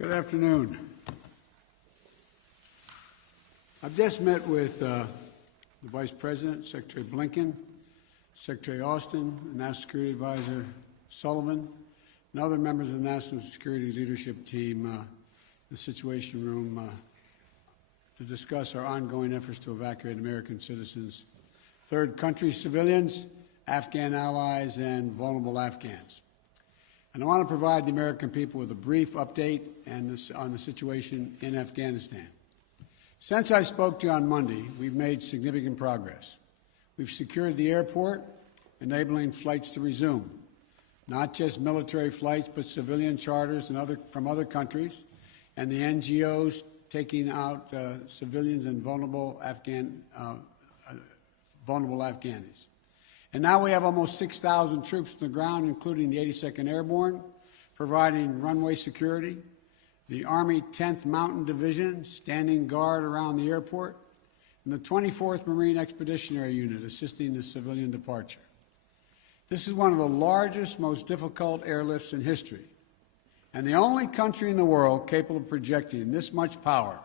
Good afternoon. I've just met with the Vice President, Secretary Blinken, Secretary Austin, the National Security Advisor Sullivan, and other members of the National Security Leadership Team, the Situation Room, to discuss our ongoing efforts to evacuate American citizens, third country civilians, Afghan allies, and vulnerable Afghans. And I want to provide the American people with a brief update on the situation in Afghanistan. Since I spoke to you on Monday, we've made significant progress. We've secured the airport, enabling flights to resume, not just military flights, but civilian charters from other countries, and the NGOs taking out civilians and vulnerable Afghanis. And now we have almost 6,000 troops on the ground, including the 82nd Airborne, providing runway security, the Army 10th Mountain Division standing guard around the airport, and the 24th Marine Expeditionary Unit assisting the civilian departure. This is one of the largest, most difficult airlifts in history, and the only country in the world capable of projecting this much power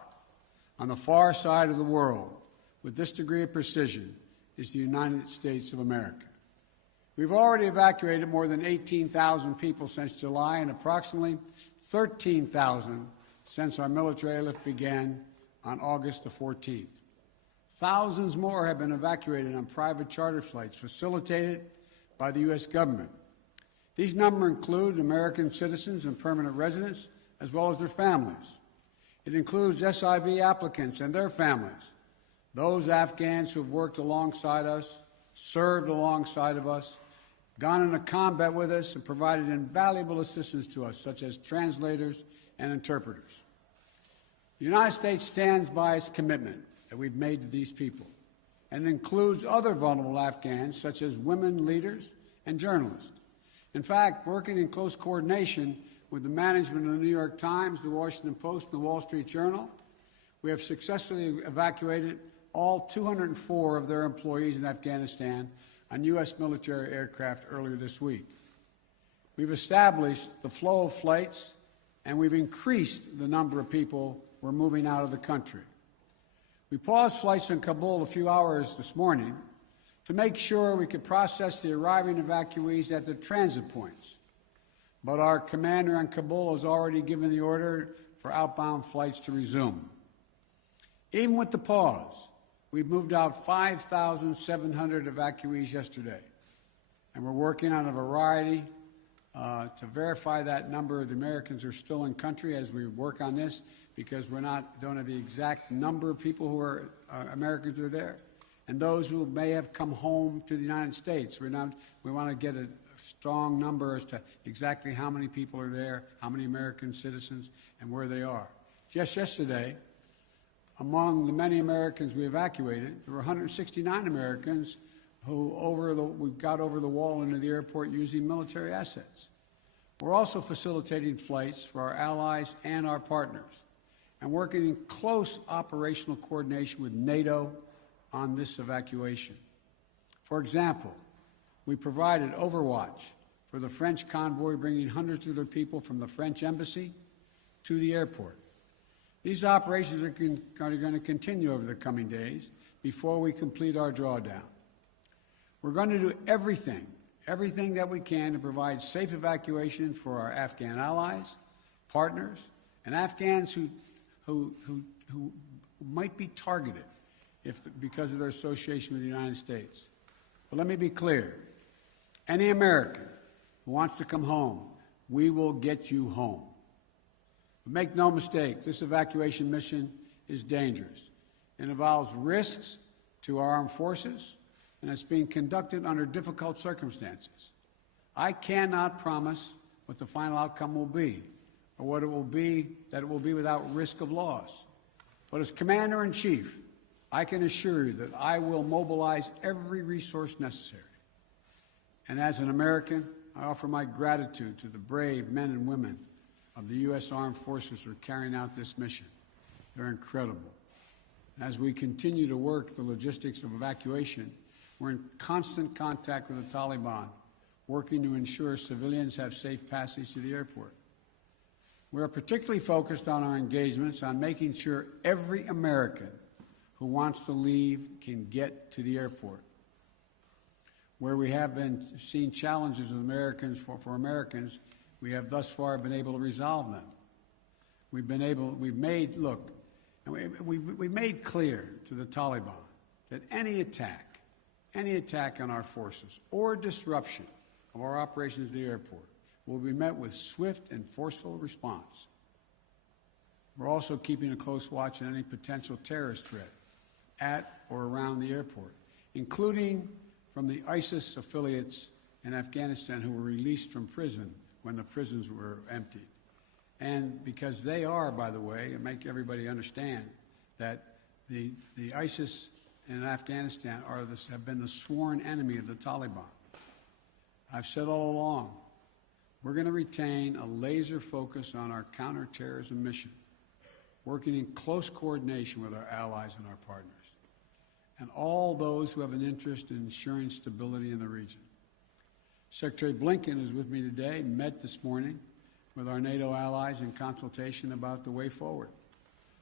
on the far side of the world with this degree of precision is the United States of America. We've already evacuated more than 18,000 people since July and approximately 13,000 since our military airlift began on August the 14th. Thousands more have been evacuated on private charter flights facilitated by the U.S. government. These numbers include American citizens and permanent residents, as well as their families. It includes SIV applicants and their families, those Afghans who have worked alongside us, served alongside of us, gone into combat with us, and provided invaluable assistance to us, such as translators and interpreters. The United States stands by its commitment that we've made to these people, and it includes other vulnerable Afghans, such as women leaders and journalists. In fact, working in close coordination with the management of the New York Times, the Washington Post, and the Wall Street Journal, we have successfully evacuated all 204 of their employees in Afghanistan on U.S. military aircraft earlier this week. We've established the flow of flights, and we've increased the number of people we're moving out of the country. We paused flights in Kabul a few hours this morning to make sure we could process the arriving evacuees at their transit points. But our commander in Kabul has already given the order for outbound flights to resume. Even with the pause, we've moved out 5,700 evacuees yesterday, and we're working on a variety to verify that number of the Americans who are still in country as we work on this, because don't have the exact number of people who are Americans who are there, and those who may have come home to the United States. We want to get a strong number as to exactly how many people are there, how many American citizens, and where they are. Just yesterday, among the many Americans we evacuated, there were 169 Americans who we got over the wall into the airport using military assets. We're also facilitating flights for our allies and our partners, and working in close operational coordination with NATO on this evacuation. For example, we provided overwatch for the French convoy bringing hundreds of their people from the French embassy to the airport. These operations are going to continue over the coming days before we complete our drawdown. We're going to do everything that we can to provide safe evacuation for our Afghan allies, partners, and Afghans who might be targeted because of their association with the United States. But let me be clear. Any American who wants to come home, we will get you home. But make no mistake, this evacuation mission is dangerous. It involves risks to our armed forces, and it's being conducted under difficult circumstances. I cannot promise what the final outcome will be, or what it will be, that it will be without risk of loss. But as Commander-in-Chief, I can assure you that I will mobilize every resource necessary. And as an American, I offer my gratitude to the brave men and women of the U.S. Armed Forces who are carrying out this mission. They're incredible. As we continue to work the logistics of evacuation, we're in constant contact with the Taliban, working to ensure civilians have safe passage to the airport. We are particularly focused on our engagements on making sure every American who wants to leave can get to the airport. Where we have been seeing challenges with Americans for Americans, we have thus far been able to resolve them. We've made clear to the Taliban that any attack on our forces or disruption of our operations at the airport will be met with swift and forceful response. We're also keeping a close watch on any potential terrorist threat at or around the airport, including from the ISIS affiliates in Afghanistan who were released from prison when the prisons were emptied. And because they are, by the way, and make everybody understand that the ISIS in Afghanistan have been the sworn enemy of the Taliban. I've said all along, we're going to retain a laser focus on our counterterrorism mission, working in close coordination with our allies and our partners, and all those who have an interest in ensuring stability in the region. Secretary Blinken, who's with me today, met this morning with our NATO allies in consultation about the way forward,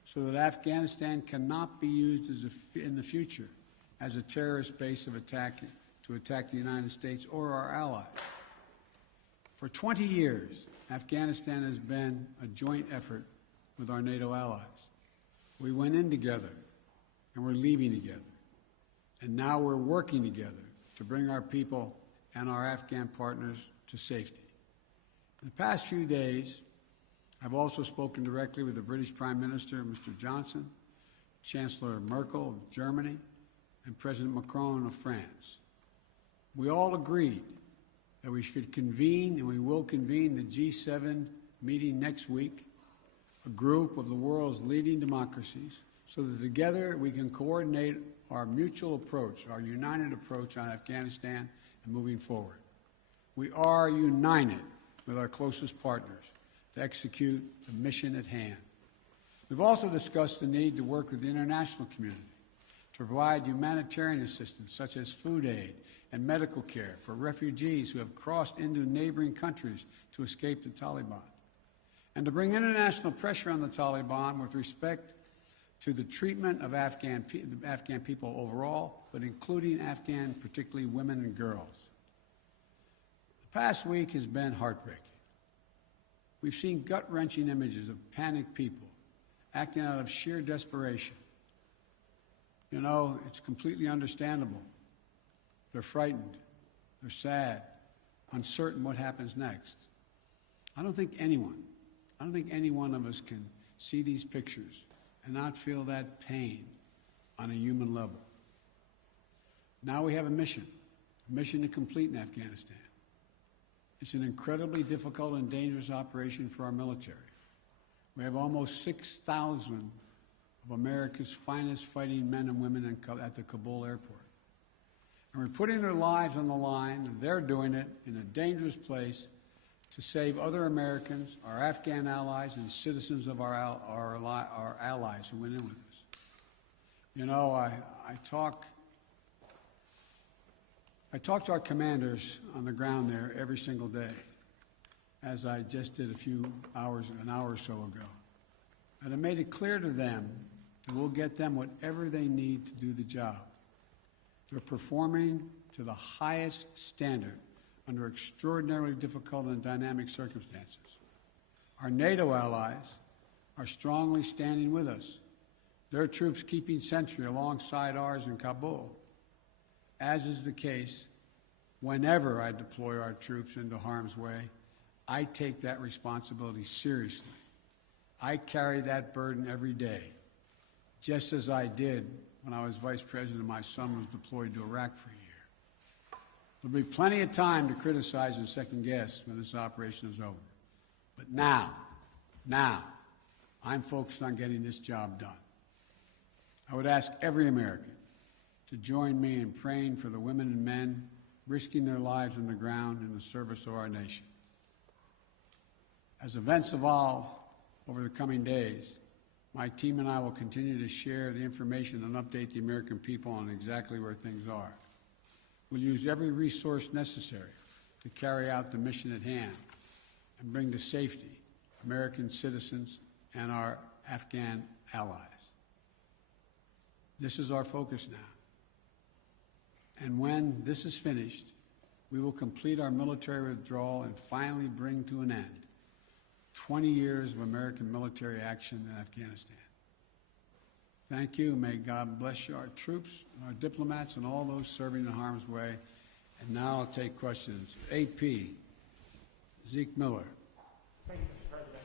so that Afghanistan cannot be used in the future as a terrorist base to attack the United States or our allies. For 20 years, Afghanistan has been a joint effort with our NATO allies. We went in together, and we're leaving together. And now we're working together to bring our people and our Afghan partners to safety. In the past few days, I've also spoken directly with the British Prime Minister, Mr. Johnson, Chancellor Merkel of Germany, and President Macron of France. We all agreed that we should convene, and we will convene, the G7 meeting next week, a group of the world's leading democracies, so that together we can coordinate our mutual approach, our united approach on Afghanistan and moving forward. We are united with our closest partners to execute the mission at hand. We've also discussed the need to work with the international community to provide humanitarian assistance, such as food aid and medical care for refugees who have crossed into neighboring countries to escape the Taliban, and to bring international pressure on the Taliban with respect to the treatment of Afghan people overall, but including Afghan, particularly women and girls. The past week has been heartbreaking. We've seen gut-wrenching images of panicked people acting out of sheer desperation. You know, it's completely understandable. They're frightened, they're sad, uncertain what happens next. I don't think any one of us can see these pictures and not feel that pain on a human level. Now we have a mission to complete in Afghanistan. It's an incredibly difficult and dangerous operation for our military. We have almost 6,000 of America's finest fighting men and women at the Kabul airport. And we're putting their lives on the line, and they're doing it in a dangerous place to save other Americans, our Afghan allies, and citizens of our allies who went in with us. You know, I talk to our commanders on the ground there every single day, as I just did an hour or so ago. And I made it clear to them that we'll get them whatever they need to do the job. They're performing to the highest standard under extraordinarily difficult and dynamic circumstances. Our NATO allies are strongly standing with us, their troops keeping sentry alongside ours in Kabul, as is the case whenever I deploy our troops into harm's way. I take that responsibility seriously. I carry that burden every day, just as I did when I was vice president and my son was deployed to Iraq for a year. There'll be plenty of time to criticize and second guess when this operation is over. But now, I'm focused on getting this job done. I would ask every American to join me in praying for the women and men risking their lives on the ground in the service of our nation. As events evolve over the coming days, my team and I will continue to share the information and update the American people on exactly where things are. We'll use every resource necessary to carry out the mission at hand and bring to safety American citizens and our Afghan allies. This is our focus now. And when this is finished, we will complete our military withdrawal and finally bring to an end 20 years of American military action in Afghanistan. Thank you. May God bless you, our troops, our diplomats, and all those serving in harm's way. And now I'll take questions. AP, Zeke Miller. Thank you, Mr. President.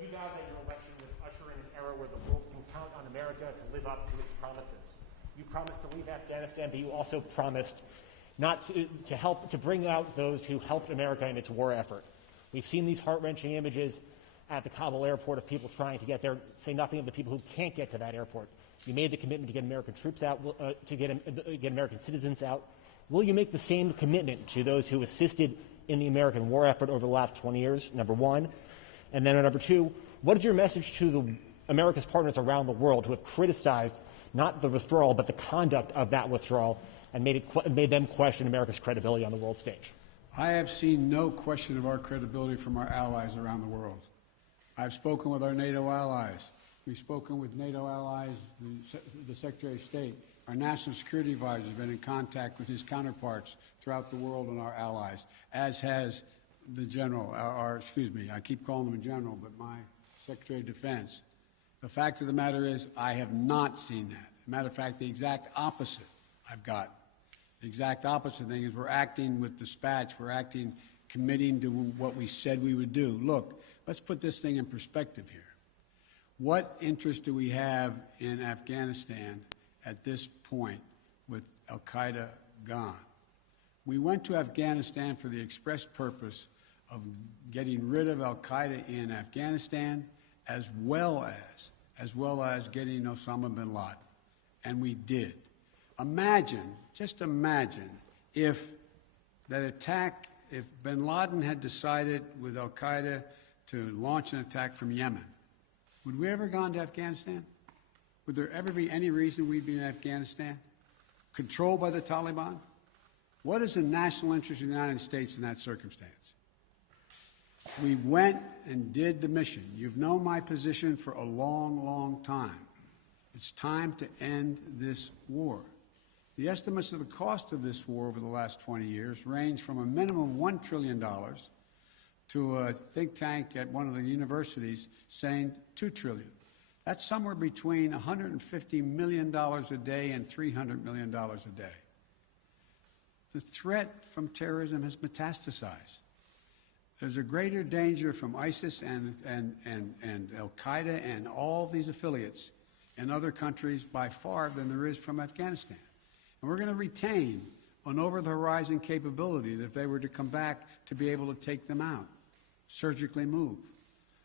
You vowed that your election would usher in an era where the world can count on America to live up to its promises. You promised to leave Afghanistan, but you also promised not to help to bring out those who helped America in its war effort. We've seen these heart-wrenching images at the Kabul airport of people trying to get there, say nothing of the people who can't get to that airport. You made the commitment to get American troops out, to get American citizens out. Will you make the same commitment to those who assisted in the American war effort over the last 20 years, number one? And then number two, what is your message to America's partners around the world who have criticized not the withdrawal, but the conduct of that withdrawal and made them question America's credibility on the world stage? I have seen no question of our credibility from our allies around the world. I've spoken with our NATO allies. We've spoken with NATO allies, the Secretary of State. Our National Security Advisor has been in contact with his counterparts throughout the world and our allies, as has the General, I keep calling him a General, but my Secretary of Defense. The fact of the matter is, I have not seen that. As a matter of fact, the exact opposite I've gotten. The exact opposite thing is we're acting with dispatch. We're acting, committing to what we said we would do. Look, let's put this thing in perspective here. What interest do we have in Afghanistan at this point with al-Qaeda gone? We went to Afghanistan for the express purpose of getting rid of al-Qaeda in Afghanistan, as well as getting Osama bin Laden. And we did. Just imagine if that attack, if bin Laden had decided with al-Qaeda to launch an attack from Yemen, would we ever gone to Afghanistan? Would there ever be any reason we'd be in Afghanistan? Controlled by the Taliban? What is the national interest of the United States in that circumstance? We went and did the mission. You've known my position for a long, long time. It's time to end this war. The estimates of the cost of this war over the last 20 years range from a minimum of $1 trillion to a think tank at one of the universities saying $2 trillion. That's somewhere between $150 million a day and $300 million a day. The threat from terrorism has metastasized. There's a greater danger from ISIS and al-Qaeda and all these affiliates in other countries by far than there is from Afghanistan. And we're going to retain an over-the-horizon capability that if they were to come back to be able to take them out, surgically move.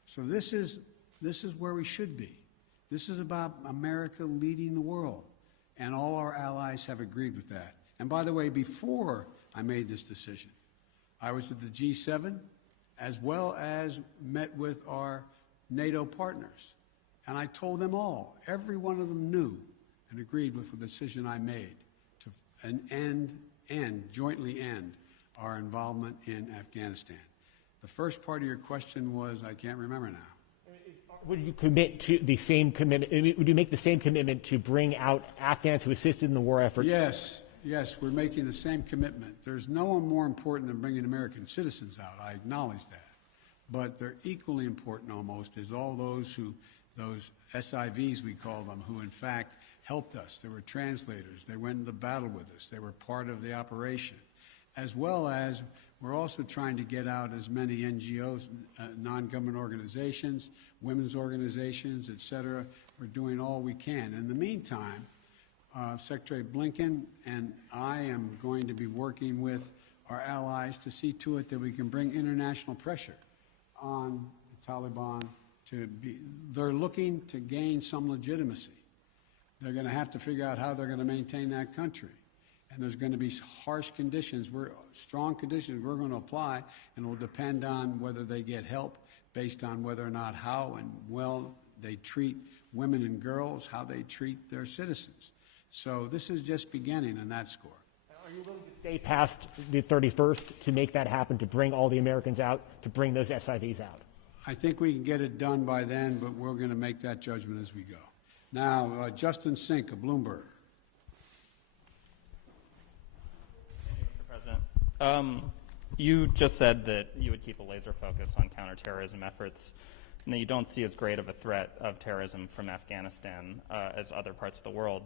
So this is where we should be. This is about America leading the world, and all our allies have agreed with that. And by the way, before I made this decision, I was at the G7 as well as met with our NATO partners. And I told them all, every one of them knew and agreed with the decision I made to jointly end our involvement in Afghanistan. The first part of your question was, I can't remember now. Would you commit to the same commitment? Would you make the same commitment to bring out Afghans who assisted in the war effort? Yes, we're making the same commitment. There's no one more important than bringing American citizens out. I acknowledge that. But they're equally important almost is all those SIVs we call them, who in fact helped us. They were translators. They went into battle with us. They were part of the operation. As well as we're also trying to get out as many NGOs, non-government organizations, women's organizations, et cetera. We're doing all we can. In the meantime, Secretary Blinken and I am going to be working with our allies to see to it that we can bring international pressure on the Taliban they're looking to gain some legitimacy. They're going to have to figure out how they're going to maintain that country. And there's going to be harsh conditions, strong conditions we're going to apply, and it will depend on whether they get help based on whether or not how and well they treat women and girls, how they treat their citizens. So this is just beginning on that score. Are you willing to stay past the 31st to make that happen, to bring all the Americans out, to bring those SIVs out? I think we can get it done by then, but we're going to make that judgment as we go. Now, Justin Sink of Bloomberg. Thank you, Mr. President. You just said that you would keep a laser focus on counterterrorism efforts and that you don't see as great of a threat of terrorism from Afghanistan as other parts of the world.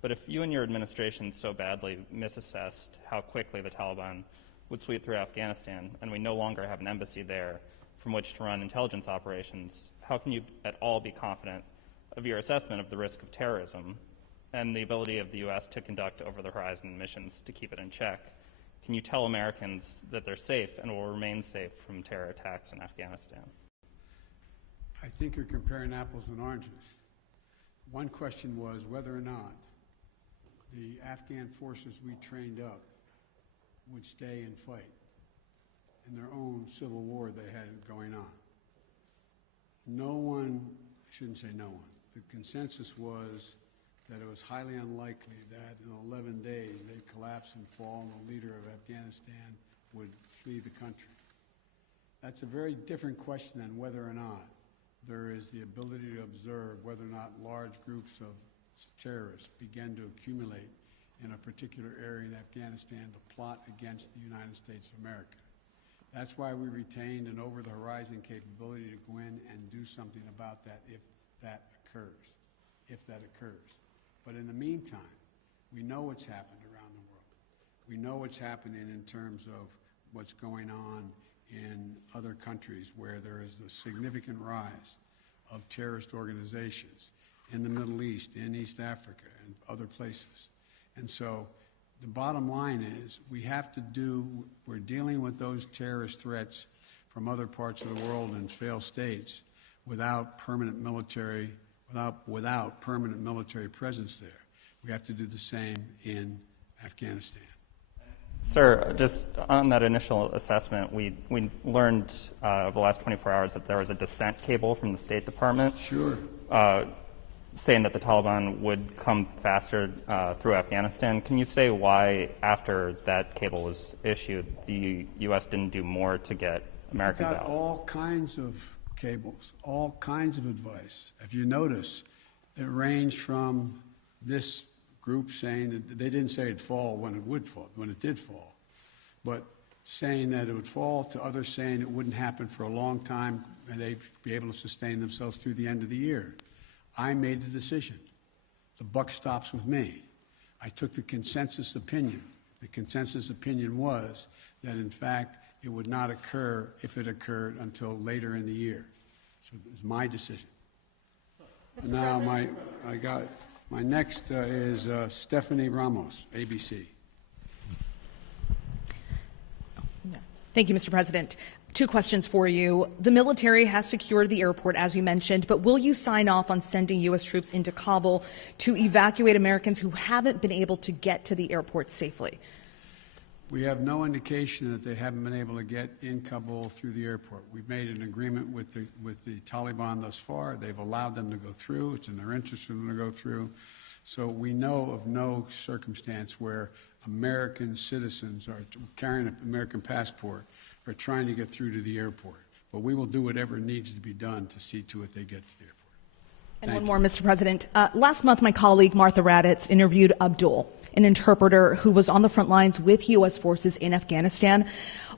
But if you and your administration so badly misassessed how quickly the Taliban would sweep through Afghanistan, and we no longer have an embassy there from which to run intelligence operations, how can you at all be confident of your assessment of the risk of terrorism and the ability of the U.S. to conduct over-the-horizon missions to keep it in check? Can you tell Americans that they're safe and will remain safe from terror attacks in Afghanistan? I think you're comparing apples and oranges. One question was whether or not the Afghan forces we trained up would stay and fight in their own civil war they had going on. No one, I shouldn't say no one, the consensus was that it was highly unlikely that in 11 days they'd collapse and fall and the leader of Afghanistan would flee the country. That's a very different question than whether or not there is the ability to observe whether or not large groups of terrorists begin to accumulate in a particular area in Afghanistan to plot against the United States of America. That's why we retained an over-the-horizon capability to go in and do something about that if that occurs. But in the meantime, we know what's happened around the world. We know what's happening in terms of what's going on in other countries where there is a significant rise of terrorist organizations in the Middle East, in East Africa, and other places. And so the bottom line is we're dealing with those terrorist threats from other parts of the world and failed states without permanent military presence there. We have to do the same in Afghanistan. Sir, just on that initial assessment, we learned over the last 24 hours that there was a dissent cable from the State Department. Sure. Saying that the Taliban would come faster through Afghanistan. Can you say why, after that cable was issued, the U.S. didn't do more to get Americans We've got out? all kinds of cables, all kinds of advice. If you notice, it ranged from this group saying that they didn't say it'd fall when it did fall, but saying that it would fall, to others saying it wouldn't happen for a long time and they'd be able to sustain themselves through the end of the year. I made the decision. The buck stops with me. I took the consensus opinion. The consensus opinion was that, in fact, it would not occur, if it occurred, until later in the year. So it was my decision. Now, my next is Stephanie Ramos, ABC. Thank you, Mr. President. 2 questions for you. The military has secured the airport, as you mentioned, but will you sign off on sending U.S. troops into Kabul to evacuate Americans who haven't been able to get to the airport safely? We have no indication that they haven't been able to get in Kabul through the airport. We've made an agreement with the Taliban thus far. They've allowed them to go through. It's in their interest for them to go through. So we know of no circumstance where American citizens are carrying an American passport are trying to get through to the airport. But we will do whatever needs to be done to see to it they get to the airport. And one more, Mr. President. Last month, my colleague Martha Raddatz interviewed Abdul, an interpreter who was on the front lines with U.S. forces in Afghanistan.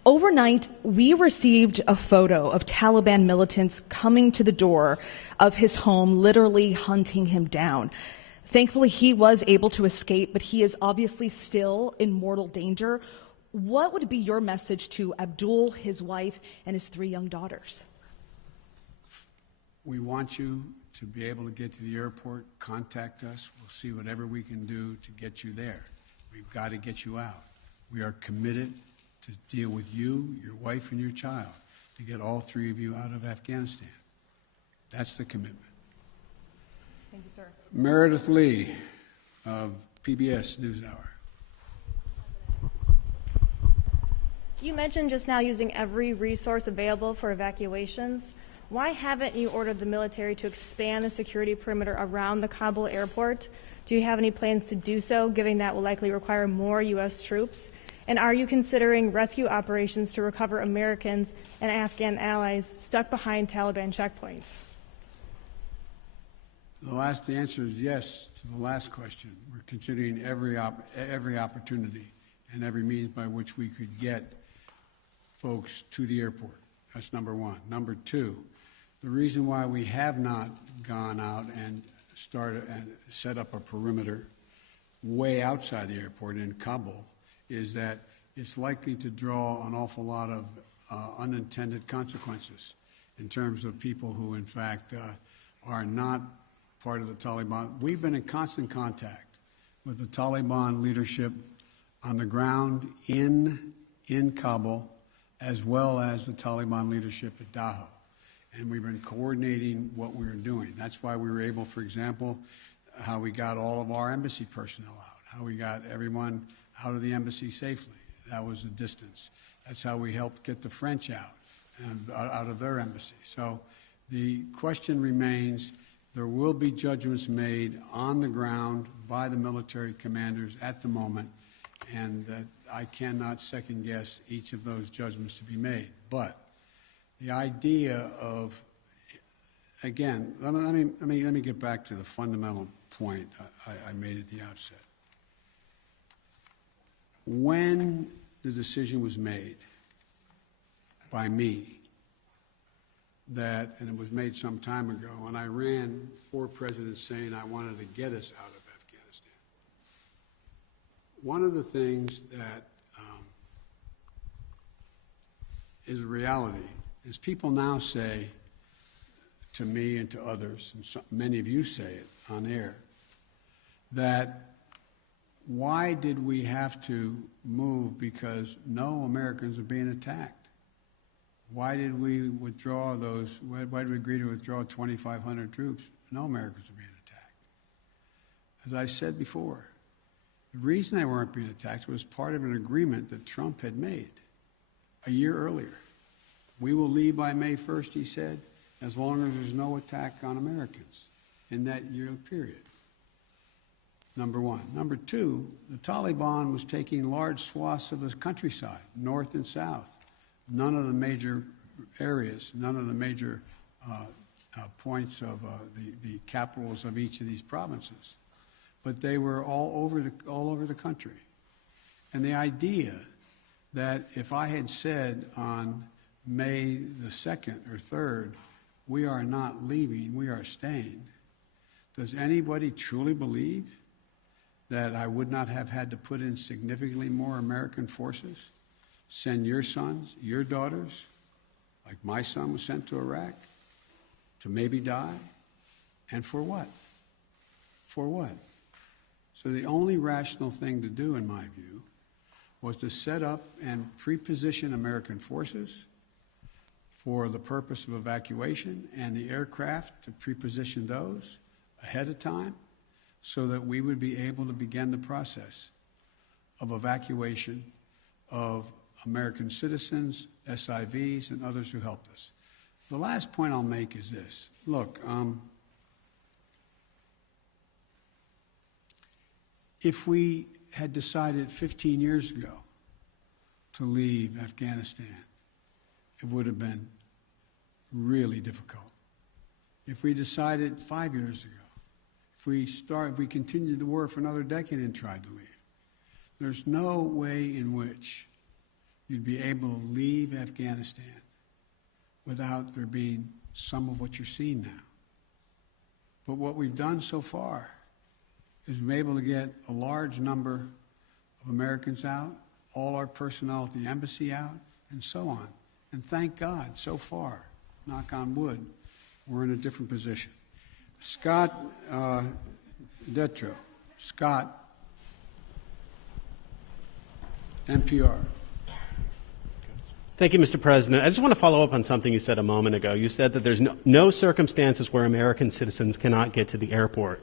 Overnight, we received a photo of Taliban militants coming to the door of his home, literally hunting him down. Thankfully, he was able to escape, but he is obviously still in mortal danger. What would be your message to Abdul, his wife, and his 3 young daughters? We want you to be able to get to the airport. Contact us. We'll see whatever we can do to get you there. We've got to get you out. We are committed to deal with you, your wife, and your child to get all 3 of you out of Afghanistan. That's the commitment. Thank you, sir. Meredith Lee of PBS NewsHour. You mentioned just now using every resource available for evacuations. why haven't you ordered the military to expand the security perimeter around the Kabul airport? Do you have any plans to do so, given that will likely require more U.S. troops? And are you considering rescue operations to recover Americans and Afghan allies stuck behind Taliban checkpoints? The answer is yes to the last question. We're considering every opportunity and every means by which we could get folks to the airport. That's number one. Number two, the reason why we have not gone out and started and set up a perimeter way outside the airport in Kabul is that it's likely to draw an awful lot of unintended consequences in terms of people who, in fact, are not part of the Taliban. We've been in constant contact with the Taliban leadership on the ground in Kabul, as well as the Taliban leadership at Dahou. And we've been coordinating what we were doing. That's why we were able, for example, how we got all of our embassy personnel out, how we got everyone out of the embassy safely. That was the distance. That's how we helped get the French out and out of their embassy. So the question remains, there will be judgments made on the ground by the military commanders at the moment, and I cannot second guess each of those judgments to be made. But the idea of, again, let me get back to the fundamental point I made at the outset. When the decision was made by me that, and it was made some time ago, and I ran 4 presidents saying I wanted to get us out of Afghanistan. One of the things that is a reality is people now say to me and to others, and many of you say it on air, that why did we have to move because no Americans are being attacked? Why did we withdraw those, why did we agree to withdraw 2,500 troops? No Americans are being attacked. As I said before, the reason they weren't being attacked was part of an agreement that Trump had made a year earlier. We will leave by May 1st, he said, as long as there's no attack on Americans in that year period. Number one. Number two, the Taliban was taking large swaths of the countryside, north and south. None of the major areas, none of the major points of the capitals of each of these provinces. But they were all over the country. And the idea that if I had said on May the 2nd or 3rd, we are not leaving, we are staying, does anybody truly believe that I would not have had to put in significantly more American forces, send your sons, your daughters, like my son was sent to Iraq, to maybe die? And for what? For what? So the only rational thing to do, in my view, was to set up and pre-position American forces for the purpose of evacuation, and the aircraft to pre-position those ahead of time so that we would be able to begin the process of evacuation of American citizens, SIVs, and others who helped us. The last point I'll make is this. Look, if we had decided 15 years ago to leave Afghanistan, it would have been really difficult. If we decided 5 years ago, if we continued the war for another decade and tried to leave, there's no way in which you'd be able to leave Afghanistan without there being some of what you're seeing now. But what we've done so far is we've been able to get a large number of Americans out, all our personnel at the embassy out, and so on. And thank God, so far, knock on wood, we're in a different position. Scott Detro. Scott, NPR. Thank you, Mr. President. I just want to follow up on something you said a moment ago. You said that there's no circumstances where American citizens cannot get to the airport.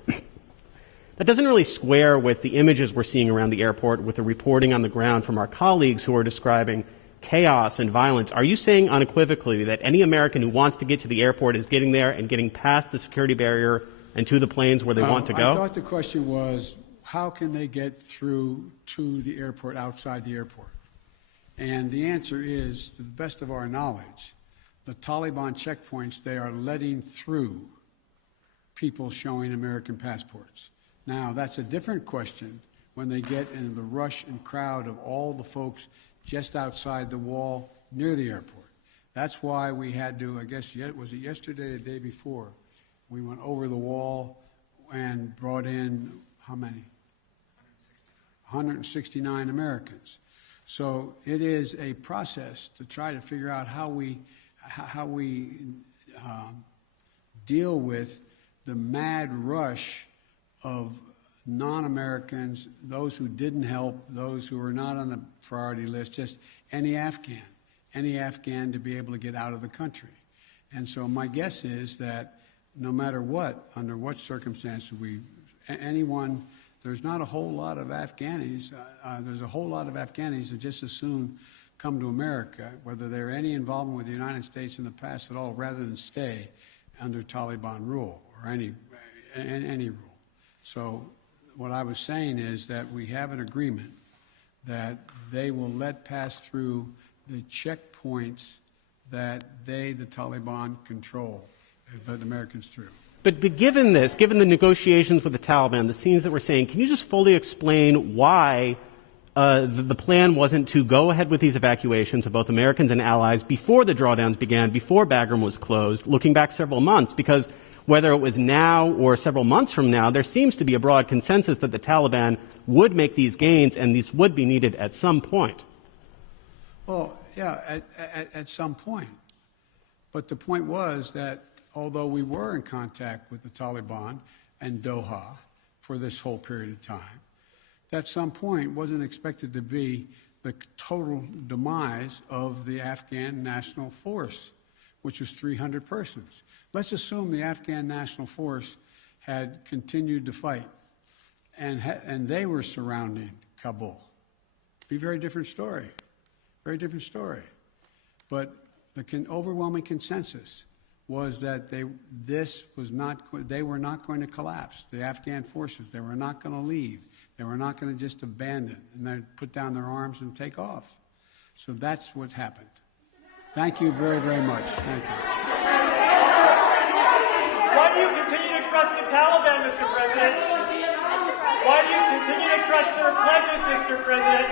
That doesn't really square with the images we're seeing around the airport, with the reporting on the ground from our colleagues who are describing chaos and violence. Are you saying unequivocally that any American who wants to get to the airport is getting there and getting past the security barrier and to the planes where they want to go? I thought the question was, how can they get through to the airport outside the airport? And the answer is, to the best of our knowledge, the Taliban checkpoints, they are letting through people showing American passports. Now, that's a different question when they get in the rush and crowd of all the folks just outside the wall near the airport. That's why we had to, I guess, was it yesterday or the day before, we went over the wall and brought in, how many? 169 Americans. So it is a process to try to figure out how we deal with the mad rush of non-Americans, those who didn't help, those who were not on the priority list, just any Afghan to be able to get out of the country. And so my guess is that no matter what, under what circumstances there's not a whole lot of Afghanis, there's a whole lot of Afghanis that just as soon come to America, whether they're any involvement with the United States in the past at all, rather than stay under Taliban rule or any rule. So what I was saying is that we have an agreement that they will let pass through the checkpoints that the Taliban control, let Americans through. But given this, given the negotiations with the Taliban, the scenes that we're seeing, can you just fully explain why the plan wasn't to go ahead with these evacuations of both Americans and allies before the drawdowns began, before Bagram was closed, looking back several months? Because whether it was now or several months from now, there seems to be a broad consensus that the Taliban would make these gains and these would be needed at some point. Well, yeah, at some point. But the point was that although we were in contact with the Taliban and Doha for this whole period of time, at some point wasn't expected to be the total demise of the Afghan National Force, which was 300 persons. Let's assume the Afghan National Force had continued to fight and they were surrounding Kabul. Be a very different story. Very different story. But the overwhelming consensus was that they were not going to collapse. The Afghan forces, they were not going to leave. They were not going to just abandon and then put down their arms and take off. So that's what happened. Thank you very, very much. Thank you. Why do you continue to trust the Taliban, Mr. President? Why do you continue to trust their pledges, Mr. President?